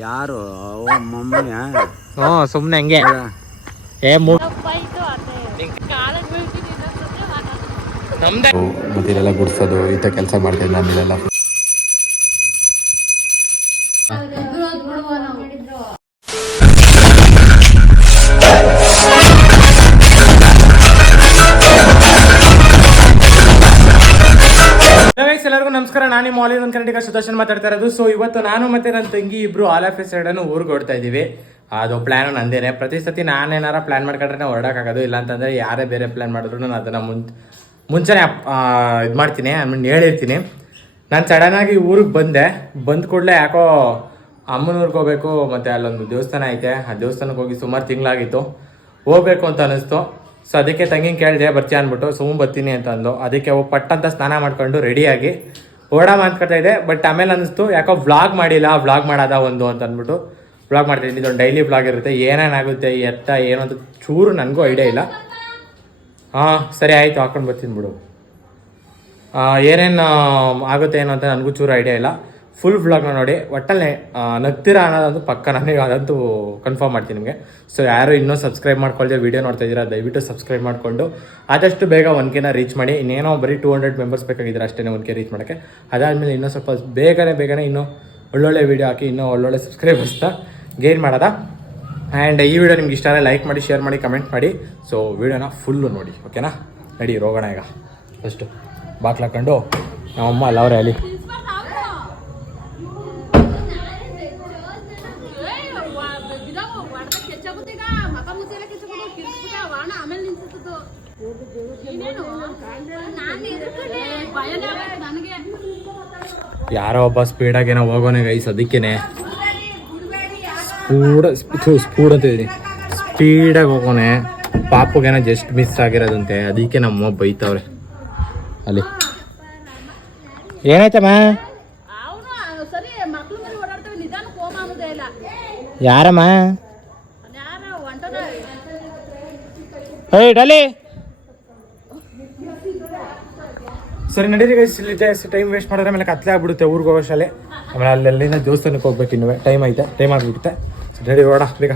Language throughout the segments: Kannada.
ಯಾರು ಮಮ್ಮಿ? ಹ್ಞೂ ಸುಮ್ಮನೆ ಹಂಗೆ ಮತ್ತೆ ಇಲ್ಲೆಲ್ಲ ಗುಡ್ಸೋದು ಈ ಥರ ಕೆಲಸ ಮಾಡ್ತೀನಿ ನಾನು ಇಲ್ಲೆಲ್ಲ. ಎಲ್ಲರಿಗೂ ನಮಸ್ಕಾರ. ನಾನು ನಿಮ್ಮ ಆಲ್ ಇನ್ ಕನ್ನಡಿಗ ಸುದರ್ಶನ್ ಮಾತಾಡ್ತಾ ಇರೋದು. ಸೊ ಇವತ್ತು ನಾನು ಮತ್ತೆ ನನ್ನ ತಂಗಿ ಇಬ್ರು ಆಲ್ ಆಫ್ ಎ ಸೈಡನ್ನು ಊರಿಗೆ ಹೊಡ್ತಾ ಇದ್ದೀವಿ. ಅದು ಪ್ಲಾನ್ ನಂದೇನೆ. ಪ್ರತಿ ಸತಿ ನಾನೇನಾರ ಪ್ಲಾನ್ ಮಾಡ್ಕೊಂಡ್ರೆ ಹೊರಡಕ್ಕಾಗೋದು, ಇಲ್ಲ ಅಂತಂದರೆ ಯಾರೇ ಬೇರೆ ಪ್ಲಾನ್ ಮಾಡಿದ್ರು ನಾನು ಅದನ್ನು ಮುಂಚೆನೇ ಇದು ಮಾಡ್ತೀನಿ, ಆಮೇಲೆ ಹೇಳಿರ್ತೀನಿ. ನಾನು ಸಡನ್ನಾಗಿ ಊರಿಗೆ ಬಂದ ಕೂಡಲೇ ಯಾಕೋ ಅಮ್ಮನೂರಿಗೆ ಹೋಗ್ಬೇಕು, ಮತ್ತು ಅಲ್ಲೊಂದು ದೇವಸ್ಥಾನ ಐತೆ, ಆ ದೇವಸ್ಥಾನಕ್ಕೆ ಹೋಗಿ ಸುಮಾರು ತಿಂಗಳಾಗಿತ್ತು, ಹೋಗ್ಬೇಕು ಅಂತ ಅನ್ನಿಸ್ತು. ಸೊ ಅದಕ್ಕೆ ತಂಗಿನ ಕೇಳಿದೆ ಬರ್ತೀಯ ಅಂದ್ಬಿಟ್ಟು, ಬರ್ತೀನಿ ಅಂತ ಅಂದು. ಅದಕ್ಕೆ ಹೋಗಿ ಪಟ್ಟಂತ ಸ್ನಾನ ಮಾಡ್ಕೊಂಡು ರೆಡಿಯಾಗಿ ಓಡಾಮ ಅಂದ್ಕೊಳ್ತಾ ಇದೆ. ಬಟ್ ಆಮೇಲೆ ಅನ್ನಿಸ್ತು ಯಾಕೋ ವ್ಲಾಗ್ ಮಾಡಿಲ್ಲ, ವ್ಲಾಗ್ ಮಾಡೋದ ಒಂದು ಅಂತ ಅಂದ್ಬಿಟ್ಟು ವ್ಲಾಗ್ ಮಾಡ್ತೀನಿ. ಇದೊಂದು ಡೈಲಿ ವ್ಲಾಗ್ ಇರುತ್ತೆ, ಏನೇನಾಗುತ್ತೆ ಏನು ಅಂತ ಚೂರು ನನಗೂ ಐಡಿಯಾ ಇಲ್ಲ. ಹಾಂ ಸರಿ ಆಯಿತು, ಹಾಕೊಂಡು ಬರ್ತೀನಿ ಬಿಡು. ಏನೇನು ಆಗುತ್ತೆ ಏನು ಅಂತ ನನಗೂ ಚೂರು ಐಡಿಯಾ ಇಲ್ಲ. ಫುಲ್ ವ್ಲಾಗ್ನ ನೋಡಿ, ಒಟ್ಟಲ್ಲೇ ನಗ್ತೀರಾ ಅನ್ನೋದಂತೂ ಪಕ್ಕ, ನನಗೆ ಅದಂತೂ ಕನ್ಫರ್ಮ್ ಮಾಡ್ತೀನಿ ನಿಮಗೆ. ಸೊ ಯಾರು ಇನ್ನೂ ಸಬ್ಸ್ಕ್ರೈಬ್ ಮಾಡ್ಕೊಳ್ದೆ ವೀಡಿಯೋ ನೋಡ್ತಾ ಇದ್ದೀರಾ, ದಯವಿಟ್ಟು ಸಬ್ಸ್ಕ್ರೈಬ್ ಮಾಡಿಕೊಂಡು ಆದಷ್ಟು ಬೇಗ 1Kನ ರೀಚ್ ಮಾಡಿ. ಇನ್ನೇನೋ ಬರೀ 200 ಮೆಂಬರ್ಸ್ ಬೇಕಾಗಿದ್ದಾರೆ ಅಷ್ಟೇ 1K ರೀಚ್ ಮಾಡೋಕ್ಕೆ. ಅದಾದಮೇಲೆ ಇನ್ನೂ ಸ್ವಲ್ಪ ಬೇಗನೆ ಇನ್ನೂ ಒಳ್ಳೊಳ್ಳೆ ವೀಡಿಯೋ ಹಾಕಿ ಇನ್ನೂ ಒಳ್ಳೊಳ್ಳೆ ಸಬ್ಸ್ಕ್ರೈಬರ್ಸ್ನ ಗೇನ್ ಮಾಡೋದ. ಆ್ಯಂಡ್ ಈ ವಿಡಿಯೋ ನಿಮ್ಗೆ ಇಷ್ಟ ಆದರೆ ಲೈಕ್ ಮಾಡಿ, ಶೇರ್ ಮಾಡಿ, ಕಮೆಂಟ್ ಮಾಡಿ. ಸೊ ವಿಡಿಯೋನ ಫುಲ್ಲು ನೋಡಿ, ಓಕೆನಾ? ನಡಿ ರೋಗೋಣ ಈಗ. ಫಸ್ಟು ಬಾಕ್ಲಾಕೊಂಡು ನಮ್ಮಮ್ಮ ಅಲ್ಲ ಅವರೇ ಅಲ್ಲಿ. ಯಾರೋ ಒಬ್ಬ ಸ್ಪೀಡಾಗೇನೋ ಹೋಗೋನೆ ಗೈಸ್, ಅದಕ್ಕೇನೆ ಸ್ಪೀಡ್ ಅಂತ ಹೇಳಿ ಸ್ಪೀಡಾಗಿ ಹೋಗೋನೆ. ಪಾಪುಗೇನೋ ಜಸ್ಟ್ ಮಿಸ್ ಆಗಿರೋದಂತೆ, ಅದಕ್ಕೆ ನಮ್ಮ ಬೈತವ್ರೆ ಅಲ್ಲಿ. ಏನಾಯ್ತಮ್ಮ? ಯಾರಮ್ಮ? ಡಲಿ ಸರಿ ನಡೀರಿ ಗೈಸ್, ಇಲ್ಲಿ ಜಾಸ್ತಿ ಟೈಮ್ ವೇಸ್ಟ್ ಮಾಡಿದ್ರೆ ಆಮೇಲೆ ಕತ್ಲೆ ಆಗ್ಬಿಡುತ್ತೆ ಊರಿಗೆ ಹೋಗೋ ಶಾಲೆ. ಆಮೇಲೆ ಅಲ್ಲೆಲ್ಲಿಂದ ದೇವಸ್ಥಾನಕ್ಕೆ ಹೋಗ್ಬೇಕು, ಇನ್ನೂ ಟೈಮ್ ಆಗಿಬಿಡುತ್ತೆ. ನಡಿ ಓಡ, ಬೇಗ.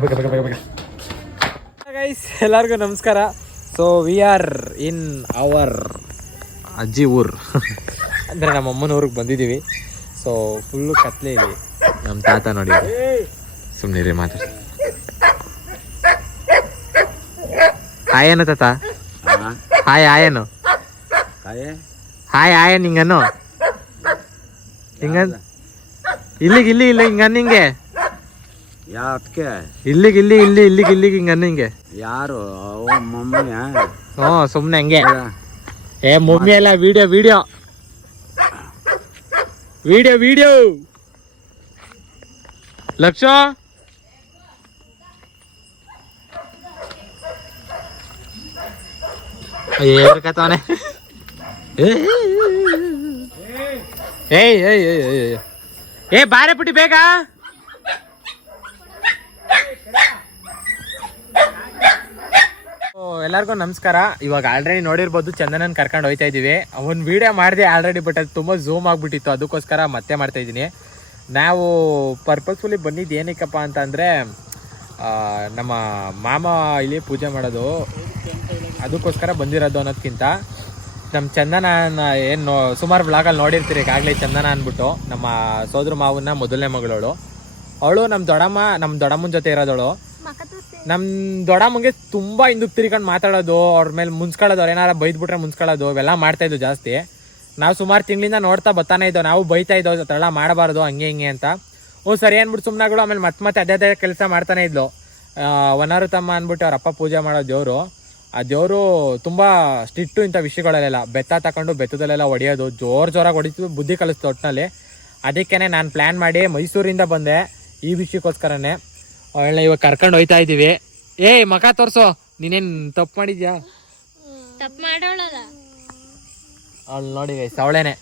ಗೈಸ್ ಎಲ್ಲರಿಗೂ ನಮಸ್ಕಾರ. So we are in our ಅಜ್ಜಿ ಊರು ಅಂದರೆ ನಮ್ಮ ಅಮ್ಮನ ಊರಿಗೆ ಬಂದಿದ್ದೀವಿ. ಸೊ ಫುಲ್ಲು ಕತ್ಲೆ ಇಲ್ಲಿ. ನಮ್ಮ ತಾತ ನೋಡಿ, ಸುಮ್ಮನೆ ಮಾತಾಡಿ. ಹಾಯೇನು ತಾತ? ಹಾಯ್ ಆಯೇನು? ಹಾಯ್ ಆಯನ್ ಹಿಂಗನ್ನು ಇಲ್ಲಿಗೆ ಇಲ್ಲ ಹಿಂಗೆ ಯಾಕೆ ಇಲ್ಲಿಗೆ ಹಿಂಗನ್ನು ಹಿಂಗೆ. ಯಾರು ಮಮ್ಮಿ? ಹ್ಞೂ ಸುಮ್ಮನೆ ಹಂಗೆ. ಮಮ್ಮಿ ಅಲ್ಲ, ವಿಡಿಯೋ ಲಕ್ಷ ಏರ್ಕತಾನೆ. ಏ ಬಾರೆ ಪುಟ್ಟಿ ಬೇಗ. ಎಲ್ಲರಿಗೂ ನಮಸ್ಕಾರ. ಇವಾಗ ಆಲ್ರೆಡಿ ನೋಡಿರ್ಬೋದು, ಚಂದನನ್ ಕರ್ಕೊಂಡು ಹೋಯ್ತಾ ಇದೀವಿ. ಒಂದು ವಿಡಿಯೋ ಮಾಡಿದೆ ಆಲ್ರೆಡಿ, ಬಟ್ ಅದು ತುಂಬ ಝೂಮ್ ಆಗಿಬಿಟ್ಟಿತ್ತು, ಅದಕ್ಕೋಸ್ಕರ ಮತ್ತೆ ಮಾಡ್ತಾ ಇದ್ದೀನಿ. ನಾವು ಪರ್ಪಸ್ಫುಲಿ ಬಂದಿದ್ದು ಏನಕ್ಕಪ್ಪ ಅಂತ ಅಂದರೆ, ನಮ್ಮ ಮಾಮ ಇಲ್ಲಿ ಪೂಜೆ ಮಾಡೋದು, ಅದಕ್ಕೋಸ್ಕರ ಬಂದಿರೋದು ಅನ್ನೋದಕ್ಕಿಂತ ನಮ್ಮ ಚಂದನ ಏನು ಸುಮಾರು ವ್ಲಾಗಲ್ಲಿ ನೋಡಿರ್ತೀರಿ ಈಗಾಗಲೇ. ಚಂದನ ಅಂದ್ಬಿಟ್ಟು ನಮ್ಮ ಸೋದರ ಮಾವನ ಮೊದಲನೇ ಮಗಳವಳು. ಅವಳು ನಮ್ಮ ದೊಡ್ಡಮ್ಮನ ಜೊತೆ ಇರೋದವಳು. ನಮ್ಮ ದೊಡ್ಡಮ್ಮಂಗೆ ತುಂಬ ಹಿಂದಕ್ಕೆ ತಿರ್ಕೊಂಡು ಮಾತಾಡೋದು, ಅವ್ರ ಮೇಲೆ ಮುನ್ಸ್ಕೊಳ್ಳೋದು, ಅವ್ರು ಏನಾರ ಬೈದ್ಬಿಟ್ರೆ ಮುನ್ಸ್ಕೊಳ್ಳೋದು, ಇವೆಲ್ಲ ಮಾಡ್ತಾಯಿದ್ದು ಜಾಸ್ತಿ. ನಾವು ಸುಮಾರು ತಿಂಗಳಿಂದ ನೋಡ್ತಾ ಬರ್ತಾನೆ ಇದ್ದೋ, ನಾವು ಬೈತಾ ಇದ್ದೋ ಅದೆಲ್ಲ ಮಾಡಬಾರ್ದು ಹಂಗೆ ಹಿಂಗೆ ಅಂತ. ಸರಿ ಅಂದ್ಬಿಟ್ಟು ಸುಮ್ಮನಾಗಳು. ಆಮೇಲೆ ಮತ್ತೆ ಅದೇ ಕೆಲಸ ಮಾಡ್ತಾನೆ ಇದ್ಲು. ವನಾರು ತಮ್ಮ ಅಂದ್ಬಿಟ್ಟು ಅವ್ರ ಅಪ್ಪ ಪೂಜೆ ಮಾಡೋ ದೇವರು, ಆ ದೇವರು ತುಂಬ ಸ್ಟ್ರಿಕ್ಟು ಇಂಥ ವಿಷಯಗಳಲ್ಲೆಲ್ಲ. ಬೆತ್ತ ತಗೊಂಡು ಬೆತ್ತದಲ್ಲೆಲ್ಲ ಹೊಡೆಯೋದು, ಜೋರಾಗಿ ಹೊಡಿತು, ಬುದ್ಧಿ ಕಲಿಸ್ತು ಒಟ್ಟಿನಲ್ಲಿ. ಅದಕ್ಕೇ ನಾನು ಪ್ಲ್ಯಾನ್ ಮಾಡಿ ಮೈಸೂರಿಂದ ಬಂದೆ ಈ ವಿಷಯಕ್ಕೋಸ್ಕರನೇ. ಅವಳನ್ನ ಇವಾಗ ಕರ್ಕೊಂಡು ಹೋಯ್ತಾ ಇದ್ದೀವಿ. ಮಕ ತೋರ್ಸೋ, ನೀನೇನು ತಪ್ಪು ಮಾಡಿದ್ಯಾ? ತಪ್ಪು ಮಾಡೋಳಲ್ಲ ಅವಳು ನೋಡಿ ಗೈಸ್, ಅವಳೇನೆ.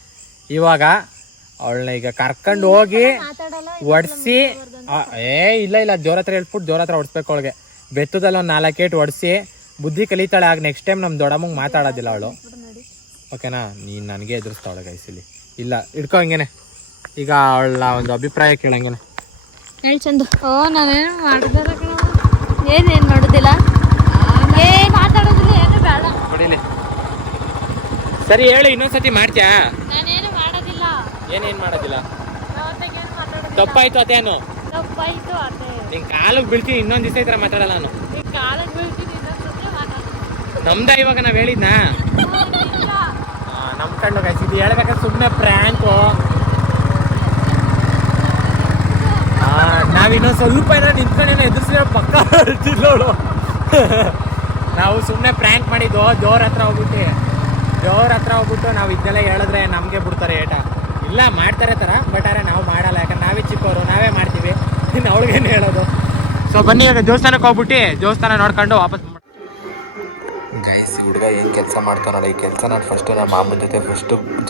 ಇವಾಗ ಅವಳನ್ನ ಈಗ ಕರ್ಕೊಂಡು ಹೋಗಿ ಒಡಿಸಿ, ಇಲ್ಲ ಜೋರ ಹತ್ರ ಹೇಳ್ಬಿಟ್ಟು ಜೋರ ಹತ್ರ ಹೊಡ್ಸ್ಬೇಕು. ಅವಳಿಗೆ ಬೆತ್ತದಲ್ಲಿ ಒಂದು 4 ಏಟು ಹೊಡಿಸಿ ಬುದ್ಧಿ ಕಲಿತಾಳೆ. ಆಗ ನೆಕ್ಸ್ಟ್ ಟೈಮ್ ನಮ್ಮ ದೊಡ್ಡಮ್ಮಂಗೆ ಮಾತಾಡೋದಿಲ್ಲ ಅವಳು, ಓಕೆನಾ? ನೀನು ನನಗೆ ಎದುರಿಸ್ತಾವಳೆ ಗೈಸ್ ಇಲ್ಲಿ. ಇಲ್ಲ ಹಿಡ್ಕೊ ಹಂಗೇನೆ. ಈಗ ಅವಳ ಒಂದು ಅಭಿಪ್ರಾಯ ಕೇಳಂಗೇನೆ. ಹೇಳಿ ಚಂದು. ಓ ನಾನೇನು ಮಾಡಿದಾರ ಏನೇನು ಮಾಡೋದಿಲ್ಲ, ಏನು ಮಾತಾಡೋದಿಲ್ಲ, ಏನು ಬೇಡ. ಹೊಡಿಲಿ. ಸರಿ ಹೇಳು, ಇನ್ನೊಂದ್ಸತಿ ಮಾಡ್ತೀಯಾ? ನಾನೇನು ಮಾಡೋದಿಲ್ಲ. ಏನೇನು ಮಾಡೋದಿಲ್ಲ? ಯಾವತ್ತಾಗೇನು ಮಾತಾಡೋದಿಲ್ಲ. ತಪ್ಪಾಯ್ತು ಅದೇನು? ತಪ್ಪಾಯ್ತು ಅದೇ. ನಿನ್ ಕಾಲಿಗೆ ಬೀಳ್ತೀನಿ, ಇನ್ನೊಂದು ದಿವಸ ಇದ್ರೆ ಮಾತಾಡಲ್ಲ ನಾನು. ಈಗ ಕಾಲಿಗೆ ಬೀಳ್ತೀನಿ, ಇನ್ನೊಂದ್ಸತಿ ಮಾತಾಡೋದು. ನಮ್ದ ಇವಾಗ ನಾವ್ ಹೇಳಿದ್ನಾ? ನಮ್ ಕಣ್ಣು ಇದು ಹೇಳ್ಬೇಕಾದ್ರೆ ಸುಮ್ಮನೆ ಪ್ರ್ಯಾಂಕು. ನಾವ್ ಇನ್ನೊಂದು ಸ್ವಲ್ಪ ಏನೋ ನಿಂತ್ಕೊಂಡೇನೋ ಎದುರಿಸಿದ್ರೆ ಪಕ್ಕ ಹೇಳ್ತಿಲ್ಲೋಳು. ನಾವು ಸುಮ್ಮನೆ ಪ್ರ್ಯಾಂಕ್ ಮಾಡಿದ್ದು ದೇವ್ರ ಹತ್ರ ಹೋಗ್ಬಿಟ್ಟು ನಾವು ಇದನ್ನೆಲ್ಲ ಹೇಳಿದ್ರೆ ನಮಗೆ ಬಿಡ್ತಾರೆ ಏಟ. ಇಲ್ಲ ಮಾಡ್ತಾರೆ ಥರ, ಬಟ್ ಆದ್ರೆ ನಾವು ಮಾಡಲ್ಲ, ಯಾಕಂದ್ರೆ ನಾವೇ ಚಿಕ್ಕವರು, ನಾವೇ ಮಾಡ್ತೀವಿ, ಇನ್ನು ಅವ್ಳಿಗೇನು ಹೇಳೋದು. ಸೊ ಬನ್ನಿ ಇವಾಗ ದೇವಸ್ಥಾನಕ್ಕೆ ಹೋಗ್ಬಿಟ್ಟು ದೇವಸ್ಥಾನ ನೋಡ್ಕೊಂಡು ವಾಪಸ್. ಗೈಸ್, ಹುಡುಗ ಏನು ಕೆಲಸ ಮಾಡ್ತಾನಲ್ಲ, ಈ ಕೆಲಸ ನಾನು ಫಸ್ಟು ನಮ್ಮ ಮಾಮನ ಜೊತೆ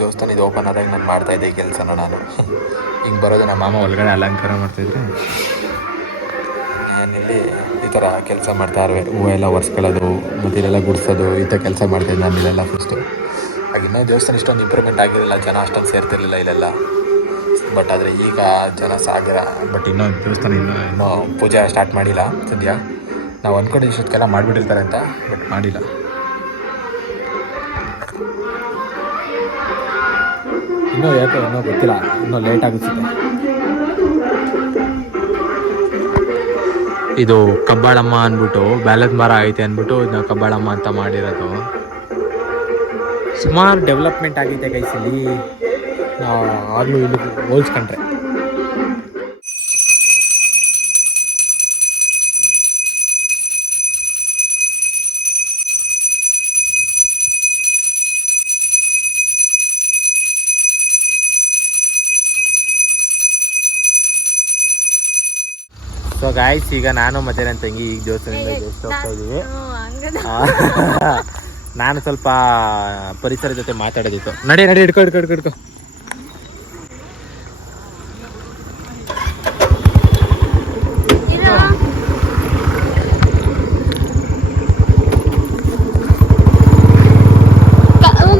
ದೇವಸ್ಥಾನ ಇದು ಓಪನ್ ಆದಾಗ ನಾನು ಮಾಡ್ತಾಯಿದ್ದೆ ಈ ಕೆಲಸನ. ನಾನು ಹಿಂಗೆ ಬರೋದು, ನಮ್ಮ ಮಾಮ ಒಳಗಡೆ ಅಲಂಕಾರ ಮಾಡ್ತಾಯಿದ್ರೆ ನಾನಿಲ್ಲಿ ಈ ಥರ ಕೆಲಸ ಮಾಡ್ತಾ ಇರುವೆ. ಹೂವು ಎಲ್ಲ ಒರೆಸ್ಕೊಳ್ಳೋದು ಮತ್ತು ಇಲ್ಲೆಲ್ಲ ಗುಡಿಸೋದು, ಈ ಥರ ಕೆಲಸ ಮಾಡ್ತಾಯಿದ್ದೆ ನಾನು ಇಲ್ಲೆಲ್ಲ ಫಸ್ಟು. ಆಗ ಇನ್ನೂ ದೇವಸ್ಥಾನ ಇಷ್ಟೊಂದು ಇಂಪ್ರೂವ್ಮೆಂಟ್ ಆಗಿರಲಿಲ್ಲ, ಜನ ಅಷ್ಟೊಂದು ಸೇರ್ತಿರ್ಲಿಲ್ಲ ಇಲ್ಲೆಲ್ಲ. ಬಟ್ ಆದರೆ ಈಗ ಜನ ಸಾಗರ. ಬಟ್ ಇನ್ನೂ ದೇವಸ್ಥಾನ ಇನ್ನೂ ಪೂಜೆ ಸ್ಟಾರ್ಟ್ ಮಾಡಿಲ್ಲ ಸದ್ಯ. ನಾವು ಅಂದ್ಕೊಂಡು ಇಷ್ಟೊತ್ತಿಗೆಲ್ಲ ಮಾಡಿಬಿಟ್ಟಿರ್ತಾರೆ ಅಂತ, ಬಟ್ ಮಾಡಿಲ್ಲ. ಇನ್ನೂ ಯಾಕೆ ಇನ್ನೂ ಗೊತ್ತಿಲ್ಲ, ಇನ್ನೂ ಲೇಟ್ ಆಗುತ್ತೆ. ಇದು ಕಬ್ಬಾಳಮ್ಮ ಅಂದ್ಬಿಟ್ಟು ಬ್ಯಾಲದ ಮರ ಐತೆ ಅಂದ್ಬಿಟ್ಟು ಇದನ್ನ ಕಬ್ಬಾಳಮ್ಮ ಅಂತ ಮಾಡಿರೋದು. ಸುಮಾರು ಡೆವಲಪ್ಮೆಂಟ್ ಆಗಿದೆ ಗೈಸ್ ಇಲ್ಲಿ, ನಾವು ಆಗಲೂ ಇಲ್ಲಿ ಹೋಲ್ಸ್ಕೊಂಡ್ರೆ. ಸೊ ಗಾಯ್ಸ್, ಈಗ ನಾನು ಮತ್ತೆ ನನ್ನ ತಂಗಿ ಈಗ ದೇವಸ್ಥಾನದಿಂದ ಹೋಗ್ತಾ ಇದ್ದೀವಿ. ನಾನು ಸ್ವಲ್ಪ ಪರಿಸರ ಜೊತೆ ಮಾತಾಡೋದಿತ್ತು. ನಡಿ ಹಿಡ್ಕೊ.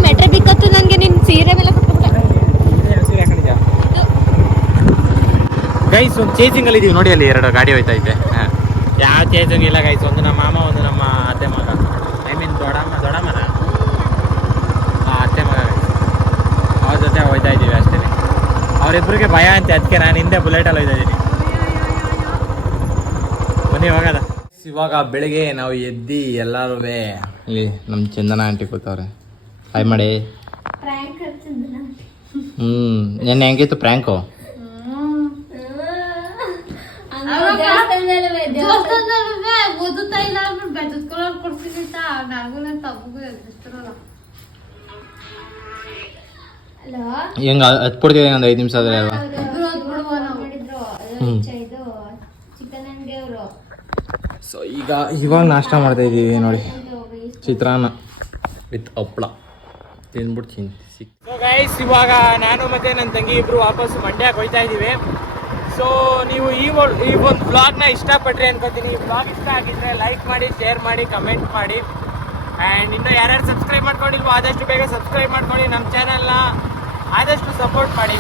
ಮೆಟ್ರೆ ಬಿಕ್ಕತ್ತು ನನಗೆ, ನಿನ್ನ ಸೀರೆ ಮೇಲೆ ಗೈಸ್ ಒಂದು ಚೇಜಿಂಗ್ ಅಲ್ಲಿ ಇದೀವಿ ನೋಡಿ, ಅಲ್ಲಿ 2 ಗಾಡಿ ಹೋಯ್ತಾ ಇದೆ. ಯಾವ ಚೇಜಿಂಗ್ ಇಲ್ಲ ಗೈಸ್, ಒಂದು ನಮ್ಮ ಮಾಮ, ಒಂದು ನಮ್ಮ ಅತ್ತೆ ಮಗ. ಐ ಮೀನ್ ದೊಡ್ಡಮ್ಮನ ಅತ್ತೆ ಮಗ. ಅವ್ರ ಜೊತೆ ಹೋಯ್ತಾ ಇದ್ದೀವಿ ಅಷ್ಟೇ. ಅವರಿಬ್ಬರಿಗೆ ಭಯ ಅಂತ, ಅದಕ್ಕೆ ನಾನು ಹಿಂದೆ ಬುಲೆಟಲ್ಲಿ ಹೋಯ್ತಾ ಇದ್ದೀನಿ. ಬನ್ನಿ ಹೋಗೋದ. ಇವಾಗ ಬೆಳಿಗ್ಗೆ ನಾವು ಎದ್ದು ಎಲ್ಲರೂ ಇಲ್ಲಿ ನಮ್ಮ ಚಂದನ ಆಂಟಿ ಕೂತವ್ರೆ. ಹಾಯ್ ಮಾಡಿ. ನೆನ್ನೆ ಹೆಂಗಿತ್ತು ಪ್ರ್ಯಾಂಕು? ಹೆಂಗ ಹತ್ಬಿಡ್ತೀವಿ ಒಂದು 5 ನಿಮಿಷ ಆದ್ರೆ ಅಲ್ವಾ? ಸೊ ಇವಾಗ ನಾಷ್ಟ ಮಾಡ್ತಾ ಇದ್ದೀವಿ ನೋಡಿ, ಚಿತ್ರಾನ್ನ ವಿತ್ ಹಪ್ಪಳ ತಿಂದ್ಬಿಟ್ಟು ಸೊ ಗೈಸ್, ಇವಾಗ ನಾನು ಮತ್ತೆ ನನ್ನ ತಂಗಿ ಇಬ್ರು ವಾಪಸ್ ಮಂಡ್ಯಕ್ಕೆ ಹೋಯ್ತಾ ಇದ್ದೀವಿ. ಸೊ ನೀವು ಈ ಒಂದು ಬ್ಲಾಗ್ನ ಇಷ್ಟಪಟ್ರಿ ಅನ್ಕೋತೀನಿ. ಈ ಬ್ಲಾಗ್ ಇಷ್ಟ ಆಗಿದ್ರೆ ಲೈಕ್ ಮಾಡಿ, ಶೇರ್ ಮಾಡಿ, ಕಮೆಂಟ್ ಮಾಡಿ. ಆ್ಯಂಡ್ ಇನ್ನೂ ಯಾರ್ಯಾರು ಸಬ್ಸ್ಕ್ರೈಬ್ ಮಾಡ್ಕೊಂಡಿಲ್ವೋ ಆದಷ್ಟು ಬೇಗ ಸಬ್ಸ್ಕ್ರೈಬ್ ಮಾಡ್ಕೊಳ್ಳಿ. ನಮ್ಮ ಚಾನಲ್ನ ಆದಷ್ಟು ಸಪೋರ್ಟ್ ಮಾಡಿ.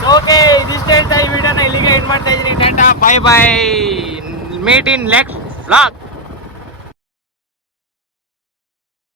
ಸೊ ಓಕೆ, ಇದಿಷ್ಟು ಹೇಳ್ತಾ ಈ ವಿಡಿಯೋನ ಇಲ್ಲಿಗೆ ಎಂಡ್ ಮಾಡ್ತಾ ಇದ್ದೀನಿ. Tata, bye bye, meet in next blog.